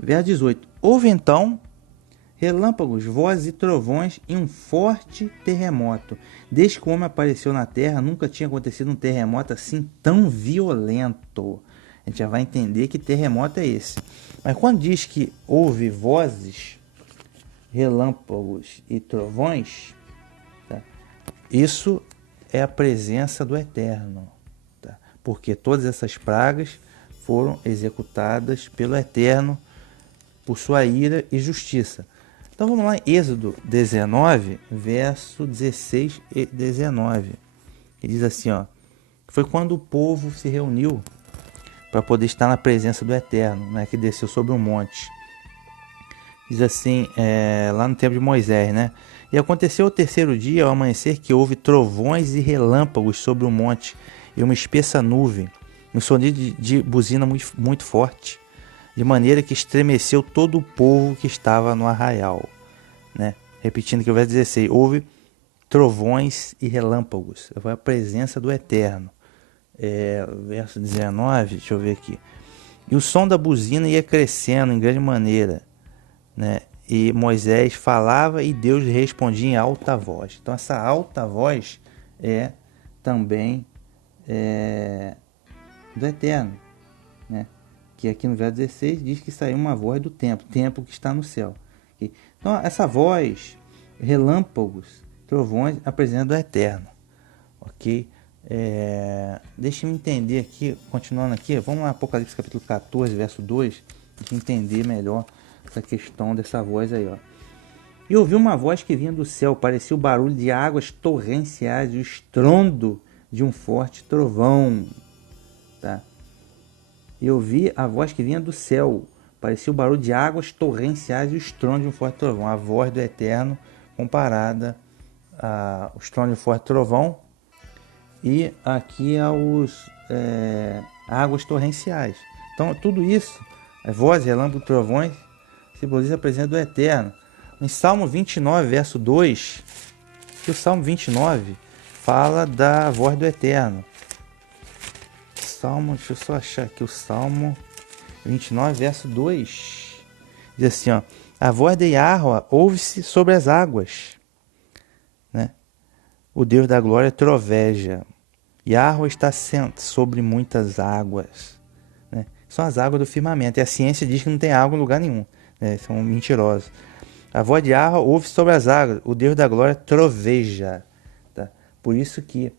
Verso 18. Houve então relâmpagos, vozes e trovões e um forte terremoto. Desde que o homem apareceu na Terra, nunca tinha acontecido um terremoto assim tão violento. A gente já vai entender que terremoto é esse. Mas quando diz que houve vozes, relâmpagos e trovões, tá? Isso é a presença do Eterno, tá? Porque todas essas pragas foram executadas pelo Eterno por sua ira e justiça. Então vamos lá em Êxodo 19, verso 16 e 19. Que diz assim, ó: foi quando o povo se reuniu para poder estar na presença do Eterno, né, que desceu sobre um monte. Diz assim, lá no tempo de Moisés, né? E aconteceu o terceiro dia, ao amanhecer, que houve trovões e relâmpagos sobre o monte, e uma espessa nuvem, um sonido de buzina muito forte, de maneira que estremeceu todo o povo que estava no arraial, né? Repetindo que o verso 16, houve trovões e relâmpagos, foi a presença do Eterno. Verso 19, deixa eu ver aqui. E o som da buzina ia crescendo em grande maneira, né? E Moisés falava e Deus lhe respondia em alta voz. Então essa alta voz é também do Eterno, né? Que aqui no verso 16 diz que saiu uma voz do templo que está no céu. Então essa voz, relâmpagos, trovões, a presença do Eterno, ok? Deixa eu entender aqui, continuando aqui, vamos lá, Apocalipse capítulo 14, verso 2, para entender melhor essa questão dessa voz aí, ó. E ouvi uma voz que vinha do céu, parecia o barulho de águas torrenciais e o estrondo de um forte trovão, tá? E ouvi a voz que vinha do céu, parecia o barulho de águas torrenciais e o estrondo de um forte trovão. A voz do Eterno comparada ao estrondo de um forte trovão e aqui aos águas torrenciais. Então tudo isso, as vozes, relâmpagos, trovões, simboliza a presença do Eterno. Em Salmo 29, verso 2, que o Salmo 29 fala da voz do Eterno. Deixa eu só achar aqui o Salmo 29, verso 2. Diz assim, ó: a voz de Yahweh ouve-se sobre as águas, né? O Deus da glória troveja. Yahweh está sobre muitas águas, né? São as águas do firmamento. E a ciência diz que não tem água em lugar nenhum, né? São mentirosos. A voz de Yahweh ouve sobre as águas. O Deus da glória troveja, tá? Por isso que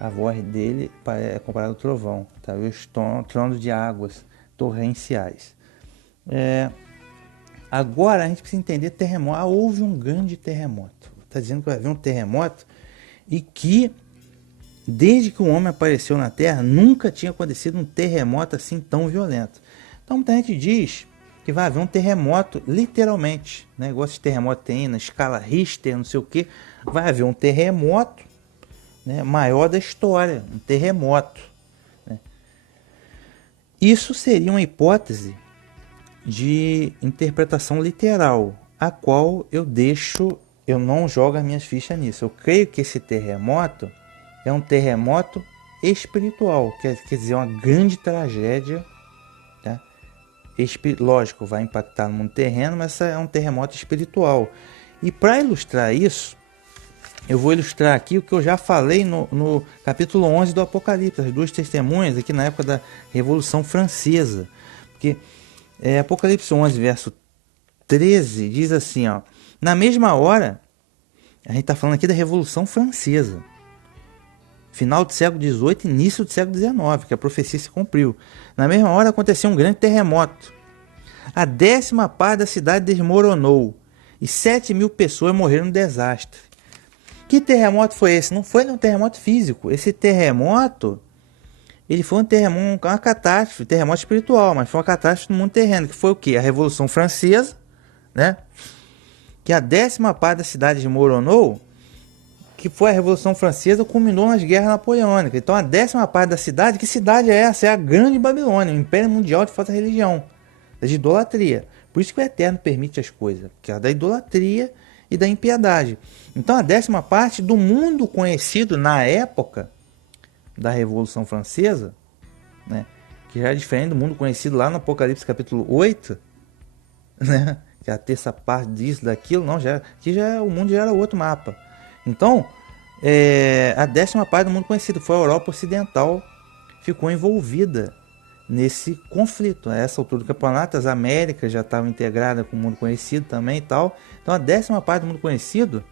a voz dele é comparada ao trovão, tá? O trono de águas torrenciais. Agora a gente precisa entender terremoto. Houve um grande terremoto. Está dizendo que vai haver um terremoto e que desde que o homem apareceu na Terra nunca tinha acontecido um terremoto assim tão violento. Então muita gente diz que vai haver um terremoto, literalmente, né? Negócio de terremoto tem na escala Richter, não sei o que. Vai haver um terremoto, né, maior da história, um terremoto, né? Isso seria uma hipótese de interpretação literal, a qual eu não jogo as minhas fichas nisso. Eu creio que esse terremoto é um terremoto espiritual, quer dizer, uma grande tragédia, tá? Lógico, vai impactar no mundo terreno, mas é um terremoto espiritual. E para ilustrar isso, eu vou ilustrar aqui o que eu já falei no capítulo 11 do Apocalipse, as duas testemunhas aqui na época da Revolução Francesa. Porque Apocalipse 11, verso 13, diz assim, ó: na mesma hora, a gente está falando aqui da Revolução Francesa, final do século XVIII, início do século XIX, que a profecia se cumpriu. Na mesma hora aconteceu um grande terremoto. A 10ª parte da cidade desmoronou e 7.000 pessoas morreram no desastre. Que terremoto foi esse? Não foi um terremoto físico. Esse terremoto, ele foi uma catástrofe, terremoto espiritual, mas foi uma catástrofe no mundo terreno, que foi o quê? A Revolução Francesa, né? Que a 10ª parte da cidade desmoronou, que foi a Revolução Francesa, culminou nas guerras napoleônicas. Então a 10ª parte da cidade, que cidade é essa? É a Grande Babilônia, o Império Mundial de falsa religião, da idolatria. Por isso que o Eterno permite as coisas, que é da idolatria e da impiedade. Então a 10ª parte do mundo conhecido na época da Revolução Francesa, né, que já é diferente do mundo conhecido lá no Apocalipse capítulo 8, né? Que a terça parte disso, daquilo, não, já, aqui já o mundo já era outro mapa. Então, a 10ª parte do mundo conhecido foi a Europa Ocidental, ficou envolvida nesse conflito. A essa altura do campeonato, as Américas já estavam integradas com o mundo conhecido também e tal. Então, a 10ª parte do mundo conhecido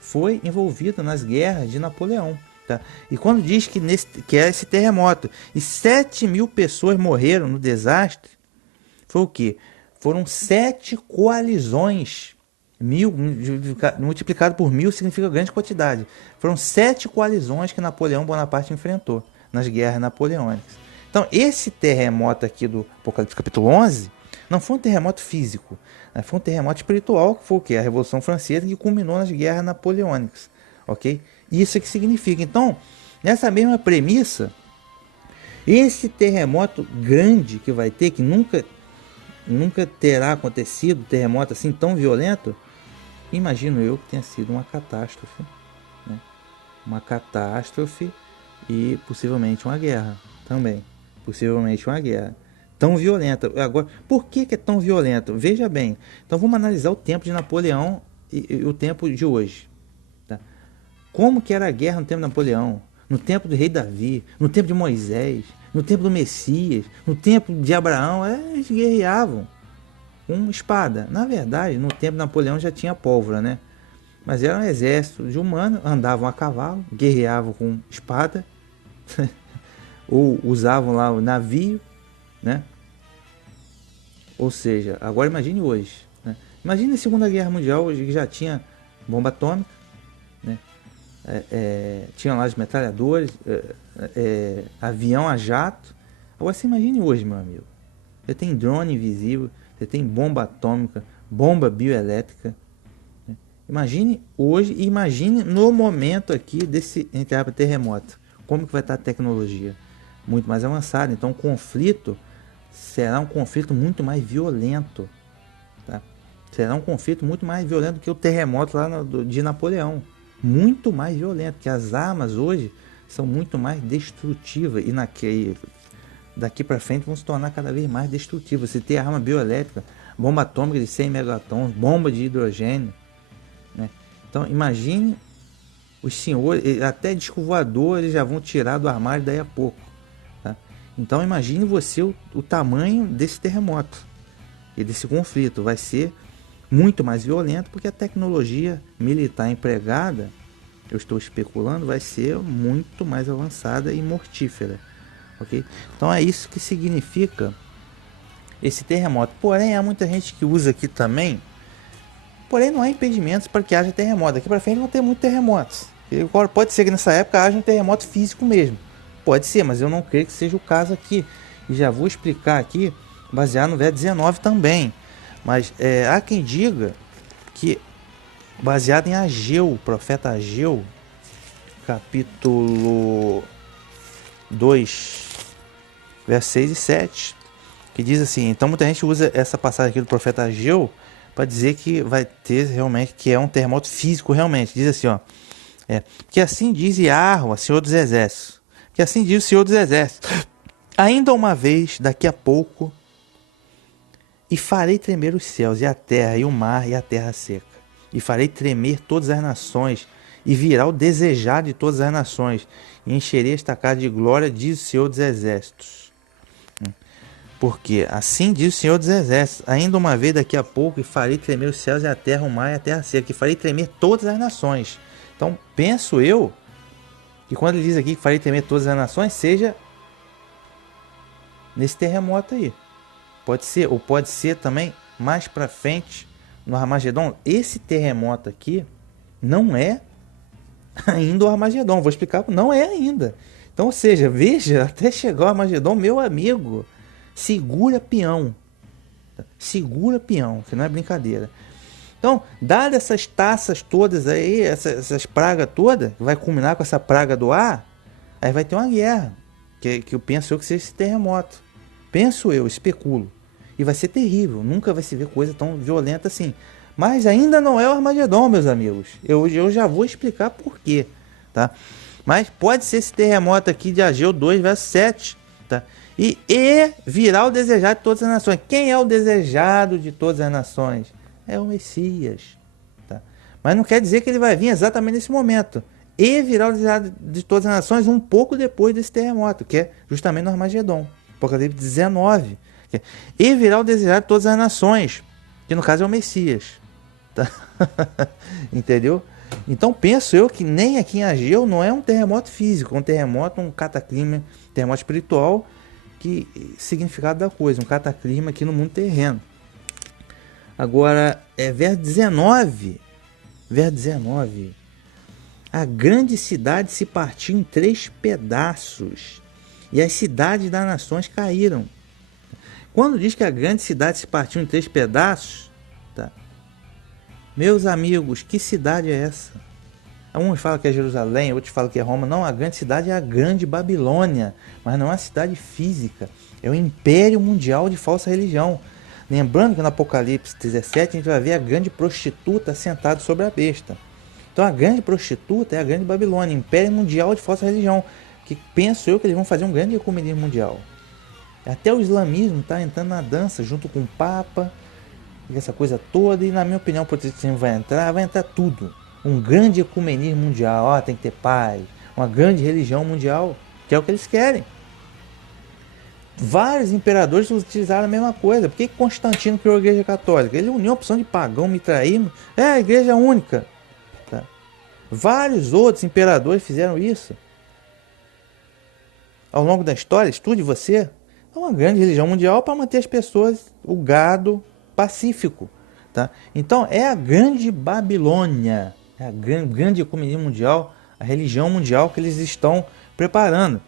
foi envolvida nas guerras de Napoleão. Tá? E quando diz que é esse terremoto e 7.000 pessoas morreram no desastre, foi o quê? Foram 7 coalizões. 1.000 multiplicado por 1.000 significa grande quantidade. Foram 7 coalizões que Napoleão Bonaparte enfrentou nas guerras napoleônicas. Então, esse terremoto aqui do Apocalipse capítulo 11 não foi um terremoto físico, né? Foi um terremoto espiritual, que foi o quê? A Revolução Francesa, que culminou nas guerras napoleônicas. Ok? Isso é que significa. Então, nessa mesma premissa, esse terremoto grande que vai ter, que nunca terá acontecido, terremoto assim tão violento, imagino eu que tenha sido uma catástrofe, né? Uma catástrofe e possivelmente uma guerra também. Possivelmente uma guerra tão violenta. Agora, por que é tão violento? Veja bem. Então vamos analisar o tempo de Napoleão e o tempo de hoje. Tá? Como que era a guerra no tempo de Napoleão? No tempo do rei Davi, no tempo de Moisés, no tempo do Messias, no tempo de Abraão, eles guerreavam com espada. Na verdade, no tempo de Napoleão já tinha pólvora, né? Mas era um exército de humanos, andavam a cavalo, guerreavam com espada, ou usavam lá o navio, né? Ou seja, agora imagine hoje, né? Imagine a Segunda Guerra Mundial, que já tinha bomba atômica, né? Tinha lá os metralhadores, avião a jato. Agora você imagine hoje, meu amigo. Você tem drone invisível, você tem bomba atômica, bomba bioelétrica. Né? Imagine hoje e imagine no momento aqui desse terremoto. Como que vai estar a tecnologia? Muito mais avançada. Então o conflito será um conflito muito mais violento. Tá? Será um conflito muito mais violento que o terremoto lá de Napoleão. Muito mais violento, que as armas hoje são muito mais destrutivas e daqui para frente vão se tornar cada vez mais destrutivas. Você tem arma bioelétrica, bomba atômica de 100 megatons, bomba de hidrogênio, né? Então imagine os senhores, até disco voador eles já vão tirar do armário daí a pouco, tá? Então imagine você o tamanho desse terremoto e desse conflito. Vai ser muito mais violento porque a tecnologia militar empregada, eu estou especulando, vai ser muito mais avançada e mortífera. Okay? Então é isso que significa esse terremoto. Porém, há muita gente que usa aqui também. Porém, não há impedimentos para que haja terremoto. Daqui para frente vão ter muitos terremotos. Pode ser que nessa época haja um terremoto físico mesmo. Pode ser, mas eu não creio que seja o caso aqui. E já vou explicar aqui, baseado no verso 19 também. Mas há quem diga que, baseado em Ageu, o profeta Ageu, capítulo 2, versos 6 e 7, que diz assim: então muita gente usa essa passagem aqui do profeta Ageu para dizer que vai ter realmente, que é um terremoto físico realmente. Diz assim, ó, que assim diz Yahweh, Senhor dos Exércitos, que assim diz o Senhor dos Exércitos: ainda uma vez, daqui a pouco, e farei tremer os céus e a terra e o mar e a terra seca, e farei tremer todas as nações, e virá o desejado de todas as nações, e encherei esta casa de glória, diz o Senhor dos Exércitos. Porque assim diz o Senhor dos Exércitos: ainda uma vez daqui a pouco, e farei tremer os céus e a terra, o mar e a terra seca, e farei tremer todas as nações. Então penso eu que quando ele diz aqui que farei tremer todas as nações, seja nesse terremoto aí. Pode ser, ou pode ser também mais para frente no Armagedon. Esse terremoto aqui não é ainda o Armagedon. Vou explicar, não é ainda. Então, ou seja, veja, até chegar o Armagedon, meu amigo, segura peão. Segura peão, que não é brincadeira. Então, dadas essas taças todas aí, essas pragas todas, vai culminar com essa praga do ar, aí vai ter uma guerra, que eu penso que seja esse terremoto. Penso eu, especulo. E vai ser terrível, nunca vai se ver coisa tão violenta assim. Mas ainda não é o Armagedon, meus amigos. Eu já vou explicar por quê, tá? Mas pode ser esse terremoto aqui de Ageu 2, verso 7, tá? E virá o desejado de todas as nações. Quem é o desejado de todas as nações? É o Messias. Tá? Mas não quer dizer que ele vai vir exatamente nesse momento. E virá o desejado de todas as nações um pouco depois desse terremoto, que é justamente no Armagedon. Apocalipse 19. E virá o desejado de todas as nações, que no caso é o Messias. Tá? Entendeu? Então penso eu que nem aqui em Ageu não é um terremoto físico, um terremoto, um cataclisma, terremoto espiritual, que significado da coisa, um cataclisma aqui no mundo terreno. Agora, verso 19. Verso 19. A grande cidade se partiu em 3 pedaços, e as cidades das nações caíram. Quando diz que a grande cidade se partiu em 3 pedaços, tá? Meus amigos, que cidade é essa? Uns falam que é Jerusalém, outros falam que é Roma. Não, a grande cidade é a grande Babilônia, mas não é uma cidade física. É o império mundial de falsa religião. Lembrando que no Apocalipse 17 a gente vai ver a grande prostituta sentada sobre a besta. Então a grande prostituta é a grande Babilônia, império mundial de falsa religião, que penso eu que eles vão fazer um grande ecumenismo mundial. Até o islamismo está entrando na dança junto com o Papa, essa coisa toda, e na minha opinião o protestantismo vai entrar tudo. Um grande ecumenismo mundial, tem que ter paz, uma grande religião mundial, que é o que eles querem. Vários imperadores utilizaram a mesma coisa. Por que Constantino criou a igreja católica? Ele uniu a opção de pagão, mitraísmo, a igreja única. Tá? Vários outros imperadores fizeram isso. Ao longo da história, estude você, é uma grande religião mundial para manter as pessoas, o gado, pacífico. Tá? Então é a grande Babilônia, é a grande ecumenismo mundial, a religião mundial que eles estão preparando.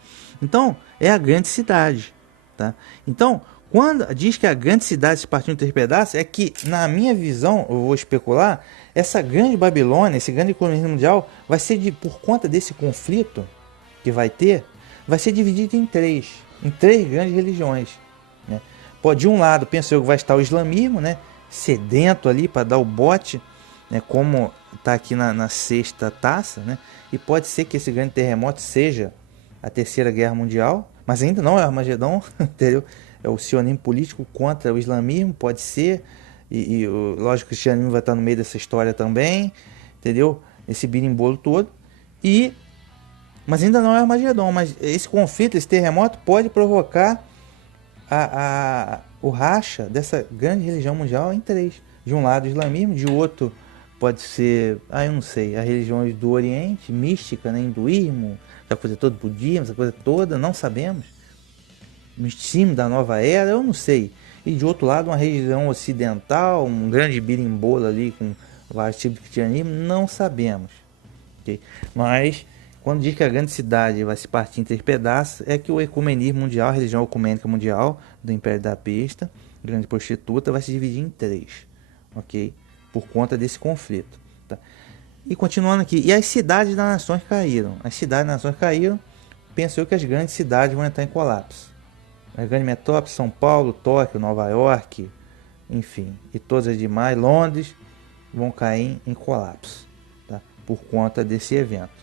Então é a grande cidade. Tá? Então, quando diz que a grande cidade se partiu em 3 pedaços, é que, na minha visão, eu vou especular, essa grande Babilônia, esse grande ecumenismo mundial, vai ser por conta desse conflito que vai ter, vai ser dividido em 3 grandes religiões. Né? Pode, de um lado, penso eu que vai estar o islamismo, né? Sedento ali para dar o bote, né? Como está aqui na 6ª taça, né? E pode ser que esse grande terremoto seja a 3ª Guerra Mundial, mas ainda não é o Armagedon, entendeu? É o sionismo político contra o islamismo, pode ser, e lógico que o cristianismo vai estar no meio dessa história também, entendeu? Esse birimbolo todo, mas ainda não é o Armagedon, mas esse conflito, esse terremoto pode provocar o racha dessa grande religião mundial em 3. De um lado o islamismo, de outro pode ser, eu não sei, as religiões do Oriente, mística, né, hinduísmo, essa coisa toda, budismo, essa coisa toda, não sabemos. Misticismo da nova era, eu não sei. E de outro lado uma religião ocidental, um grande birimbolo ali com vários tipos de cristianismo, não sabemos. Okay? Mas quando diz que a grande cidade vai se partir em 3 pedaços, é que o ecumenismo mundial, a religião ecumênica mundial do Império da Besta, grande prostituta, vai se dividir em 3, ok? Por conta desse conflito. Tá? E continuando aqui, e as cidades das nações caíram. As cidades das nações caíram, penso eu que as grandes cidades vão entrar em colapso. As grandes metrópoles, São Paulo, Tóquio, Nova York, enfim, e todas as demais, Londres, vão cair em colapso, tá? Por conta desse evento.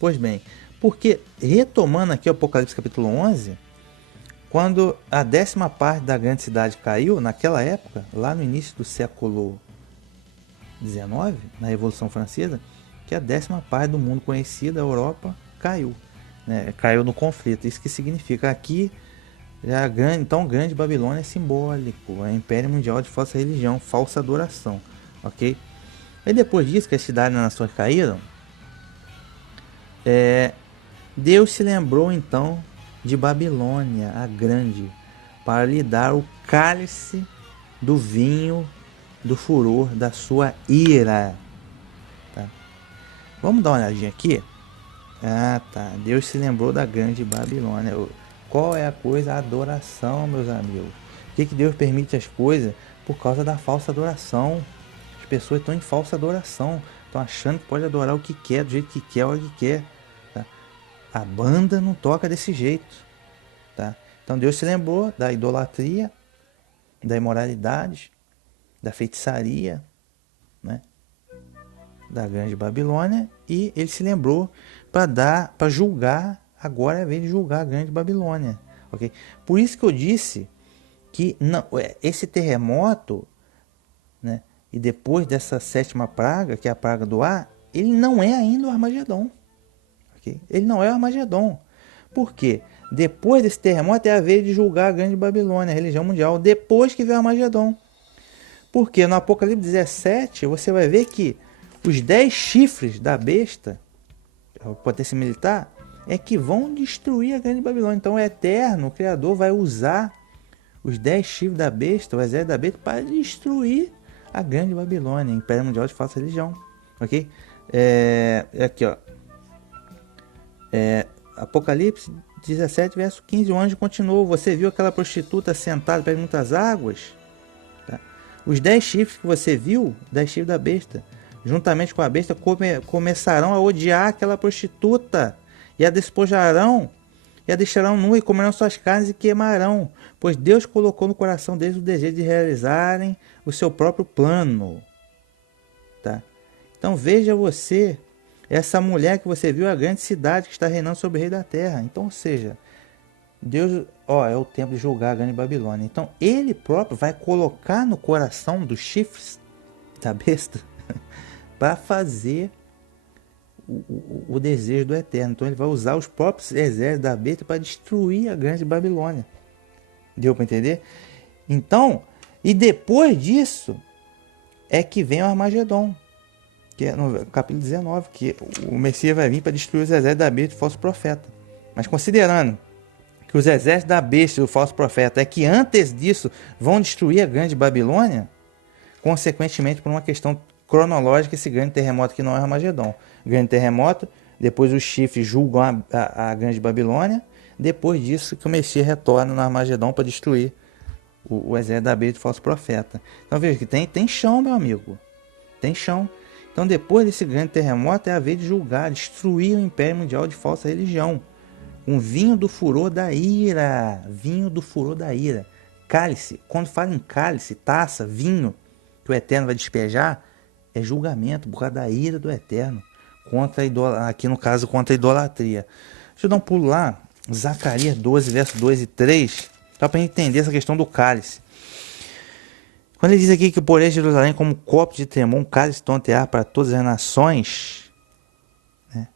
Pois bem, porque retomando aqui o Apocalipse capítulo 11, quando a 10ª parte da grande cidade caiu, naquela época, lá no início do século XIX, na Revolução Francesa, que a 10ª parte do mundo conhecido, a Europa, caiu. Né? Caiu no conflito. Isso que significa aqui, então grande Babilônia é simbólico, é Império Mundial de falsa religião, falsa adoração. Ok? E depois disso, que as cidades e nações caíram, Deus se lembrou então de Babilônia, a grande, para lhe dar o cálice do vinho do furor da sua ira. Tá? Vamos dar uma olhadinha aqui? Tá. Deus se lembrou da grande Babilônia. Qual é a coisa? A adoração, meus amigos. Por que Deus permite as coisas? Por causa da falsa adoração. As pessoas estão em falsa adoração, estão achando que pode adorar o que quer, do jeito que quer, a hora que quer. Tá? A banda não toca desse jeito. Tá? Então Deus se lembrou da idolatria, da imoralidade, da feitiçaria, né? Da grande Babilônia, e ele se lembrou para julgar agora é a vez de julgar a grande Babilônia. Okay? Por isso que eu disse que não, esse terremoto, né, e depois dessa sétima praga, que é a praga do ar, ele não é ainda o Armagedon. Okay? Ele não é o Armagedon. Por quê? Depois desse terremoto é a vez de julgar a grande Babilônia, a religião mundial, depois que vem o Armagedon. Porque no Apocalipse 17 você vai ver que os 10 chifres da besta, a potência militar, é que vão destruir a grande Babilônia. Então o Eterno, o Criador, vai usar os 10 chifres da besta, o exército da besta, para destruir a grande Babilônia, Império Mundial de Falsa Religião. Ok? Aqui, ó. Apocalipse 17, verso 15, o anjo continuou: você viu aquela prostituta sentada perto de muitas águas? Tá? Os 10 chifres que você viu, 10 chifres da besta, juntamente com a besta, começarão a odiar aquela prostituta, e a despojarão, e a deixarão nua, e comerão suas carnes e queimarão, pois Deus colocou no coração deles o desejo de realizarem o seu próprio plano. Tá? Então veja você, essa mulher que você viu, a grande cidade que está reinando sobre o rei da terra. Então, ou seja, Deus, é o tempo de julgar a grande Babilônia. Então ele próprio vai colocar no coração dos chifres da besta para fazer o desejo do Eterno. Então ele vai usar os próprios exércitos da besta para destruir a grande Babilônia. Deu para entender? Então, e depois disso é que vem o Armagedon, que é no capítulo 19, que o Messias vai vir para destruir os exércitos da besta e do falso profeta. Mas considerando que os exércitos da besta e do falso profeta é que antes disso vão destruir a grande Babilônia, consequentemente, por uma questão cronológica, esse grande terremoto que não é Armagedon. Grande terremoto, depois os chifres julgam a grande Babilônia, depois disso que o Messias retorna no Armagedon para destruir o exército da besta e do falso profeta. Então veja que tem chão, meu amigo. Tem chão. Então depois desse grande terremoto é a vez de julgar, destruir o Império Mundial de falsa religião. Um vinho do furor da ira. Vinho do furor da ira. Cálice. Quando fala em cálice, taça, vinho, que o Eterno vai despejar, é julgamento por causa da ira do Eterno. Aqui no caso, contra a idolatria. Deixa eu dar um pulo lá. Zacarias 12, verso 2 e 3. Só para a gente entender essa questão do cálice. Quando ele diz aqui que porém Jerusalém como copo de tremor, um cálice tontear para todas as nações, né?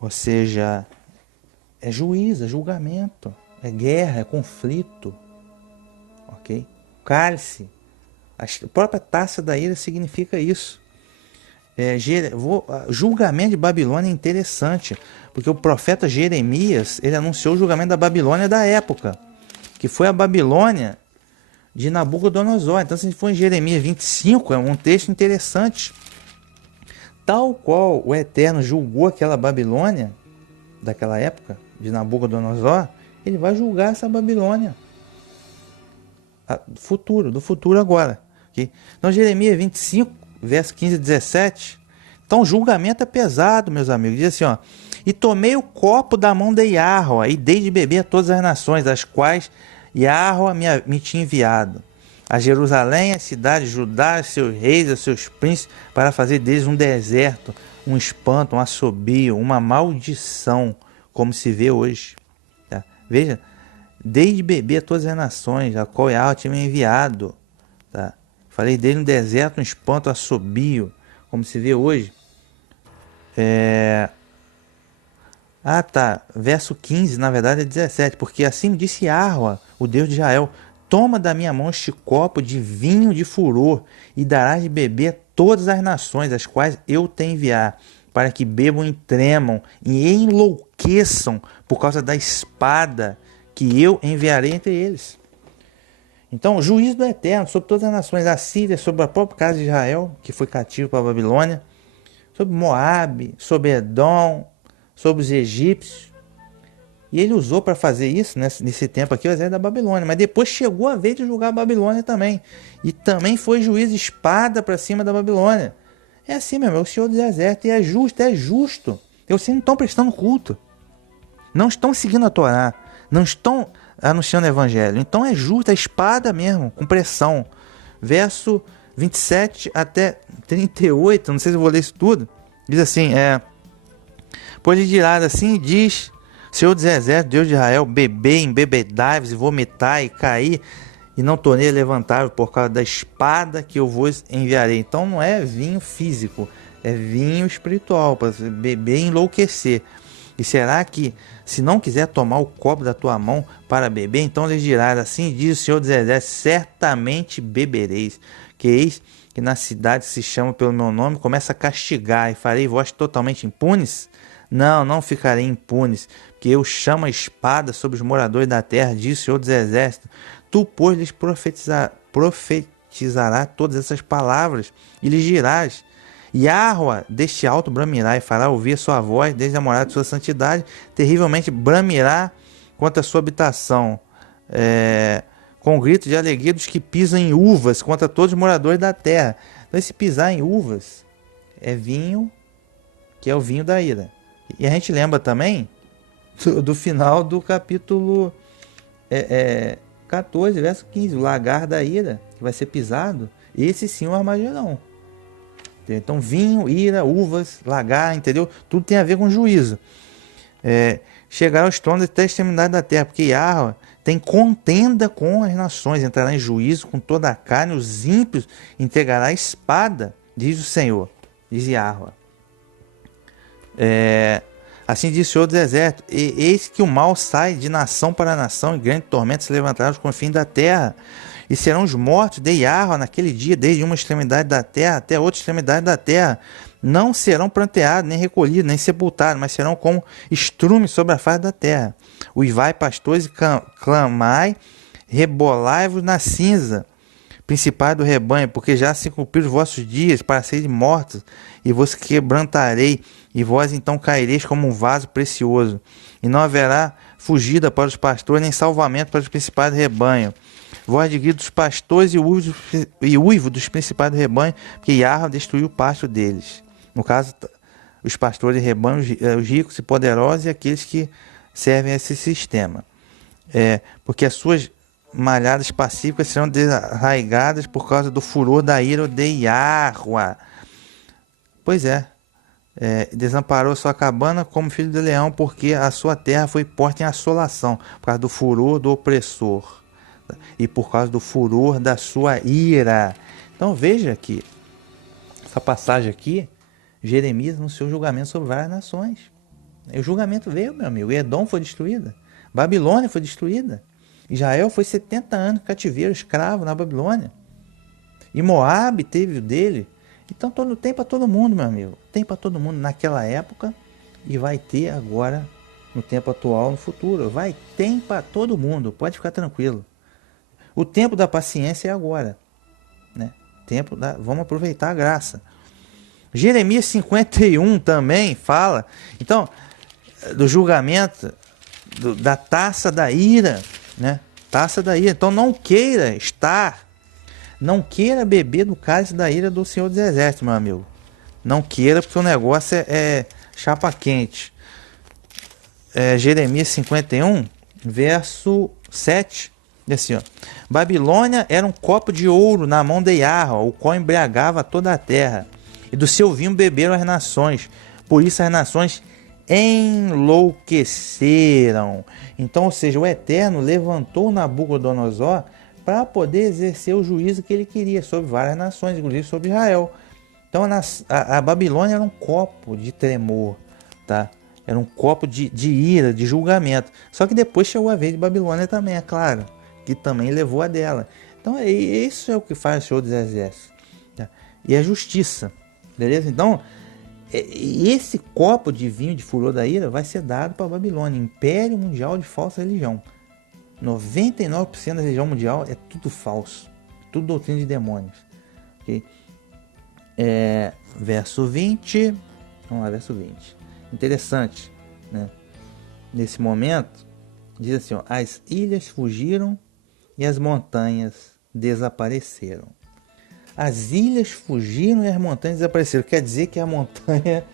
Ou seja, é juízo, é julgamento, é guerra, é conflito. Ok? Cálice, a própria taça da ira significa isso. Julgamento de Babilônia é interessante, porque o profeta Jeremias, ele anunciou o julgamento da Babilônia da época, que foi a Babilônia de Nabucodonosor. Então, se for em Jeremias 25, é um texto interessante. Tal qual o Eterno julgou aquela Babilônia daquela época, de Nabucodonosor, ele vai julgar essa Babilônia do futuro agora. Okay? Então, Jeremias 25, verso 15 e 17. Então, o julgamento é pesado, meus amigos. Diz assim, ó: e tomei o copo da mão de Yahweh e dei de beber a todas as nações, as quais Yahweh me tinha enviado a Jerusalém, a cidade de Judá, a seus reis, a seus príncipes, para fazer deles um deserto, um espanto, um assobio, uma maldição, como se vê hoje. Tá? Veja, dei de beber a todas as nações, a qual Yahweh tinha me enviado. Tá? Falei dele um deserto, um espanto, um assobio, como se vê hoje. Verso 15, na verdade é 17. Porque assim disse Yahweh, o Deus de Israel: toma da minha mão este copo de vinho de furor e darás de beber a todas as nações, as quais eu te enviar, para que bebam e tremam e enlouqueçam por causa da espada que eu enviarei entre eles. Então, o juízo do Eterno sobre todas as nações, a Síria, sobre a própria casa de Israel, que foi cativo para a Babilônia, sobre Moabe, sobre Edom, sobre os egípcios. E ele usou para fazer isso, nesse tempo aqui, o exército da Babilônia. Mas depois chegou a vez de julgar a Babilônia também. E também foi juízo espada para cima da Babilônia. É assim, meu irmão, o Senhor dos Exércitos. E é justo. E vocês não estão prestando culto. Não estão seguindo a Torá. Não estão anunciando o Evangelho. Então é justo, é espada mesmo, com pressão. Verso 27 até 38, não sei se eu vou ler isso tudo. Diz assim, pois lhe dirás assim, diz Senhor dos Exércitos, Deus de Israel, beber, embebedai-vos e vomitar e cair, e não tornei a levantar por causa da espada que eu vos enviarei. Então não é vinho físico, é vinho espiritual, para beber e enlouquecer. E será que, se não quiser tomar o copo da tua mão para beber, então lhes dirás, assim diz o Senhor dos Exércitos, certamente bebereis, que eis que na cidade que se chama pelo meu nome, começa a castigar, e farei vós totalmente impunes? Não, não ficarei impunes, porque eu chamo a espada sobre os moradores da terra, diz o Senhor dos Exércitos. Tu, pois, lhes profetizarás todas essas palavras, e lhes dirás, Yahweh deste alto bramirá, e fará ouvir a sua voz, desde a morada de sua santidade, terrivelmente bramirá contra a sua habitação, com grito de alegria dos que pisam em uvas, contra todos os moradores da terra. Então esse pisar em uvas é vinho, que é o vinho da ira. E a gente lembra também do final do capítulo 14, verso 15, o lagar da ira, que vai ser pisado, esse sim é o Armagedon. Então vinho, ira, uvas, lagar, entendeu? Tudo tem a ver com juízo. Chegará aos tronos até a extremidade da terra, porque Yahweh tem contenda com as nações, entrará em juízo com toda a carne, os ímpios entregará a espada, diz o Senhor, diz Yahweh. Assim diz o Senhor dos Exércitos, e eis que o mal sai de nação para nação, e grande tormento se levantará dos confins da terra, e serão os mortos de Yahweh naquele dia, desde uma extremidade da terra até outra extremidade da terra. Não serão planteados, nem recolhidos, nem sepultados, mas serão como estrume sobre a face da terra. Uivai, pastores, e clamai, rebolai-vos na cinza, principais do rebanho, porque já se cumpriram os vossos dias para serem mortos, e vos quebrantarei, e vós então caireis como um vaso precioso, e não haverá fugida para os pastores, nem salvamento para os principais do rebanho. Voz de grito dos pastores e uivo dos principais do rebanho, porque Yahweh destruiu o pasto deles. No caso, os pastores de rebanho, os ricos e poderosos, e aqueles que servem a esse sistema. Porque as suas malhadas pacíficas serão desarraigadas por causa do furor da ira de Yahweh. Pois desamparou sua cabana como filho de leão, porque a sua terra foi posta em assolação, por causa do furor do opressor, e por causa do furor da sua ira. Então veja que essa passagem aqui, Jeremias no seu julgamento sobre várias nações. E o julgamento veio, meu amigo. Edom foi destruída, Babilônia foi destruída, Israel foi 70 anos de cativeiro, escravo na Babilônia, e Moabe teve o dele. Então tem para todo mundo, meu amigo. Tem para todo mundo naquela época, e vai ter agora no tempo atual, no futuro. Tem para todo mundo, pode ficar tranquilo. O tempo da paciência é agora, né? Vamos aproveitar a graça. Jeremias 51 também fala, então, do julgamento, da taça da ira, né? Taça da ira. Então não queira beber do cálice da ira do Senhor dos Exércitos, meu amigo. Não queira, porque o negócio é chapa quente. Jeremias 51, verso 7. Assim, Babilônia era um copo de ouro na mão de Yahweh, o qual embriagava toda a terra, e do seu vinho beberam as nações, por isso as nações enlouqueceram. Então, ou seja, o Eterno levantou Nabucodonosor para poder exercer o juízo que ele queria sobre várias nações, inclusive sobre Israel. Então a Babilônia era um copo de tremor, tá? Era um copo de ira, de julgamento. Só que depois chegou a vez de Babilônia também, é claro, que também levou a dela. Então isso é o que faz o Senhor dos Exércitos, tá? E a justiça, beleza? Então esse copo de vinho de furor da ira vai ser dado para a Babilônia, império mundial de falsa religião. 99% da religião mundial é tudo falso, tudo doutrina de demônios, okay? Verso 20, vamos lá, verso 20, interessante, né? Nesse momento diz assim, as ilhas fugiram e as montanhas desapareceram. As ilhas fugiram e as montanhas desapareceram. Quer dizer que a montanha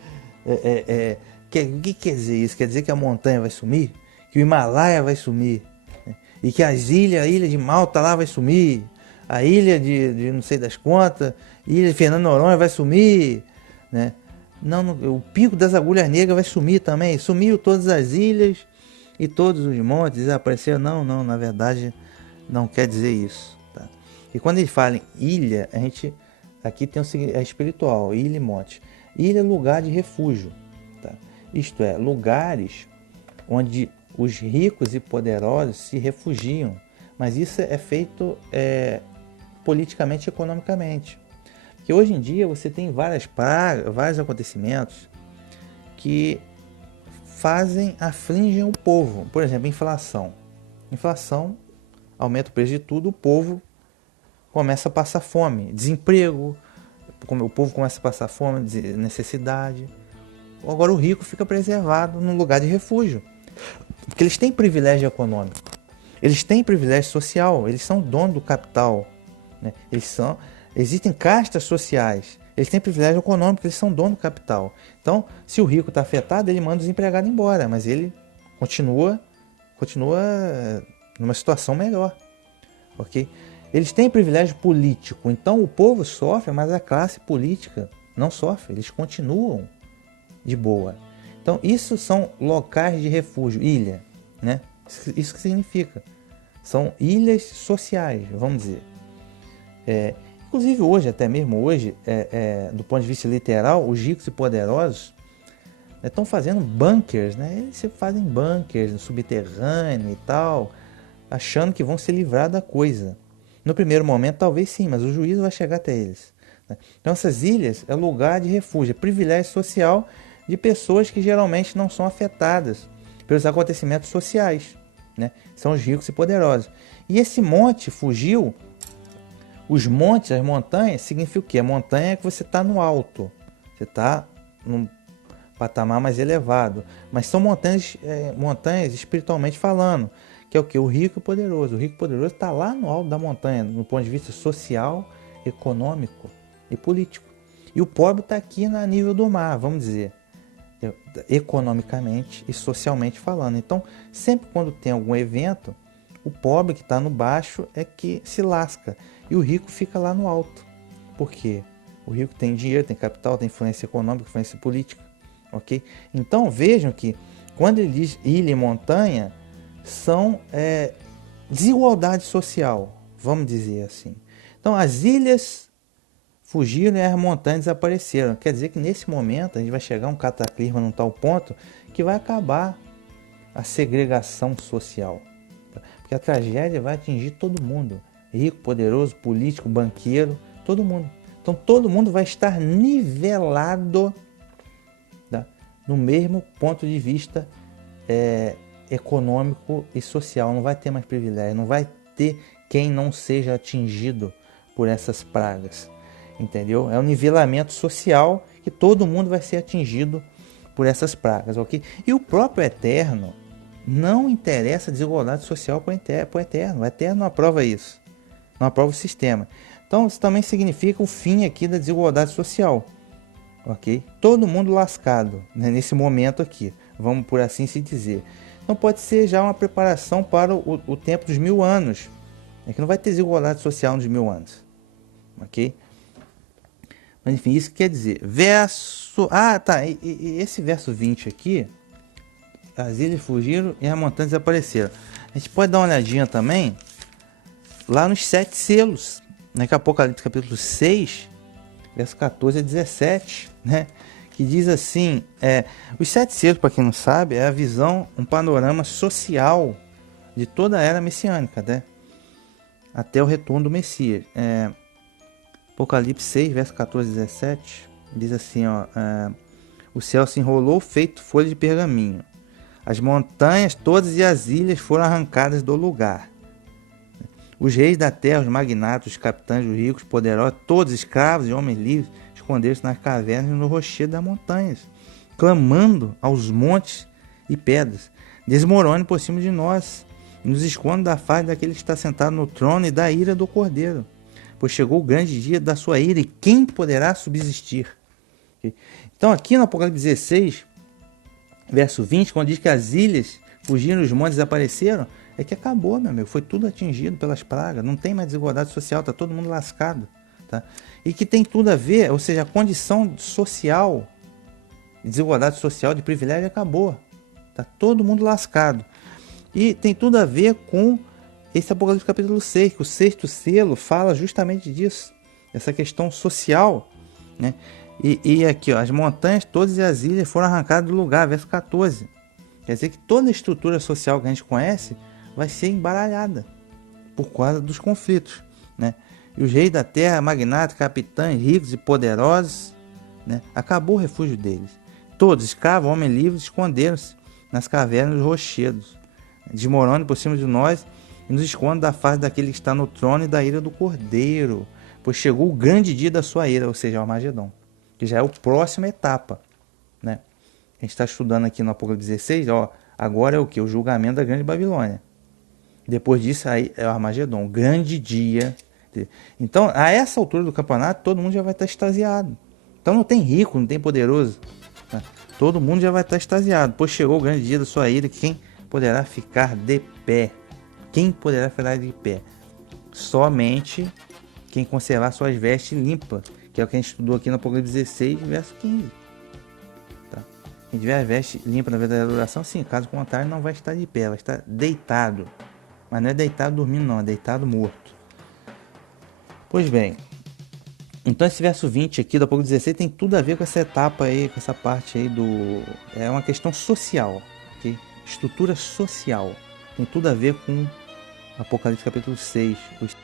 o que quer dizer isso? Quer dizer que a montanha vai sumir? Que o Himalaia vai sumir? E que a ilha de Malta lá vai sumir? A ilha de não sei das quantas, ilha de Fernando Noronha vai sumir, né? Não, o Pico das Agulhas Negras vai sumir também. Sumiu todas as ilhas, e todos os montes desapareceram. Não, não, na verdade não quer dizer isso. Tá? E quando ele fala em ilha, a gente aqui tem é espiritual, ilha e monte. Ilha é lugar de refúgio. Tá? Isto é, lugares onde os ricos e poderosos se refugiam. Mas isso é feito politicamente e economicamente. Porque hoje em dia você tem várias pragas, vários acontecimentos que afligem o povo. Por exemplo, inflação. Inflação aumenta o preço de tudo, o povo começa a passar fome, desemprego, o povo começa a passar fome, necessidade. Agora o rico fica preservado num lugar de refúgio, porque eles têm privilégio econômico, eles têm privilégio social, eles são donos do capital, né? Existem castas sociais, eles têm privilégio econômico, eles são donos do capital. Então, se o rico está afetado, ele manda o desempregado embora, mas ele continua numa situação melhor, ok? Eles têm privilégio político, então o povo sofre, mas a classe política não sofre, eles continuam de boa. Então, isso são locais de refúgio, ilha, né? Isso que significa. São ilhas sociais, vamos dizer. Inclusive hoje, até mesmo hoje, do ponto de vista literal, os ricos e poderosos estão fazendo bunkers, né? Eles fazem bunkers no subterrâneo e tal, achando que vão se livrar da coisa. No primeiro momento, talvez sim, mas o juízo vai chegar até eles. Né? Então, essas ilhas é lugar de refúgio, é privilégio social de pessoas que geralmente não são afetadas pelos acontecimentos sociais, né? São os ricos e poderosos. E esse monte fugiu. Os montes, as montanhas, significa o quê? A montanha é que você está no alto, você está num patamar mais elevado. Mas são montanhas espiritualmente falando, que é o quê? O rico e poderoso. O rico e poderoso está lá no alto da montanha, no ponto de vista social, econômico e político. E o pobre está aqui no nível do mar, vamos dizer, economicamente e socialmente falando. Então, sempre quando tem algum evento, o pobre que está no baixo é que se lasca e o rico fica lá no alto. Por quê? O rico tem dinheiro, tem capital, tem influência econômica, influência política, ok? Então vejam que quando ele diz ilha e montanha, são desigualdade social, vamos dizer assim. Então as ilhas fugiram e as montanhas desapareceram. Quer dizer que nesse momento a gente vai chegar a um cataclisma num tal ponto que vai acabar a segregação social. Porque a tragédia vai atingir todo mundo. Rico, poderoso, político, banqueiro, todo mundo. Então todo mundo vai estar nivelado, tá, no mesmo ponto de vista econômico e social. Não vai ter mais privilégio, não vai ter quem não seja atingido por essas pragas. Entendeu? É um nivelamento social que todo mundo vai ser atingido por essas pragas, ok? E o próprio Eterno não interessa a desigualdade social para o Eterno. O Eterno não aprova isso, não aprova o sistema. Então isso também significa o fim aqui da desigualdade social, ok? Todo mundo lascado, né, nesse momento aqui, vamos por assim se dizer. Então pode ser já uma preparação para o tempo dos 1000 anos, é que não vai ter desigualdade social nos 1000 anos, ok? Mas enfim, isso quer dizer, e esse verso 20 aqui, as ilhas fugiram e as montanhas desapareceram. A gente pode dar uma olhadinha também lá nos 7 selos, né, que é Apocalipse capítulo 6, verso 14 a 17, né, que diz assim, os 7 selos, para quem não sabe, é a visão, um panorama social de toda a era messiânica, né, até o retorno do Messias. Apocalipse 6, verso 14 a 17, diz assim, o céu se enrolou feito folha de pergaminho. As montanhas todas e as ilhas foram arrancadas do lugar. Os reis da terra, os magnatas, os capitães, os ricos, poderosos, todos escravos e homens livres, esconderam-se nas cavernas e no rochedo das montanhas, clamando aos montes e pedras: desmorone por cima de nós, e nos esconda da face daquele que está sentado no trono e da ira do Cordeiro. Pois chegou o grande dia da sua ira, e quem poderá subsistir? Então aqui no Apocalipse 16, verso 20, quando diz que as ilhas fugiram, os montes desapareceram, é que acabou, meu amigo, foi tudo atingido pelas pragas, não tem mais desigualdade social, está todo mundo lascado. Tá? E que tem tudo a ver, ou seja, a condição social, desigualdade social, de privilégio acabou. Está todo mundo lascado. E tem tudo a ver com esse Apocalipse capítulo 6, que o sexto selo fala justamente disso, essa questão social, né? E aqui, ó, as montanhas todas e as ilhas foram arrancadas do lugar, verso 14. Quer dizer que toda a estrutura social que a gente conhece vai ser embaralhada por causa dos conflitos, né? E os reis da terra, magnatas, capitães, ricos e poderosos, né? Acabou o refúgio deles. Todos, escravos, homens livres, esconderam-se nas cavernas dos rochedos, desmoronando por cima de nós e nos esconde da face daquele que está no trono e da ira do Cordeiro, pois chegou o grande dia da sua ira, ou seja, o Armagedon, que já é a próxima etapa, né? A gente está estudando aqui no Apocalipse 16, ó, agora é o que? O julgamento da grande Babilônia. Depois disso aí é o Armagedon, o grande dia. Então, a essa altura do campeonato, todo mundo já vai estar extasiado. Então não tem rico, não tem poderoso, né? Todo mundo já vai estar extasiado, pois chegou o grande dia da sua ira, quem poderá ficar de pé? Quem poderá ficar de pé? Somente quem conservar suas vestes limpas, que é o que a gente estudou aqui no Apocalipse 16, verso 15. Tá? Quem tiver a veste limpa na verdadeira oração, sim, caso contrário, não vai estar de pé, vai estar deitado. Mas não é deitado dormindo, não, é deitado morto. Pois bem, então esse verso 20 aqui do Apocalipse 16 tem tudo a ver com essa etapa aí, com essa parte aí do... É uma questão social, okay? Estrutura social. Tem tudo a ver com Apocalipse capítulo 6, os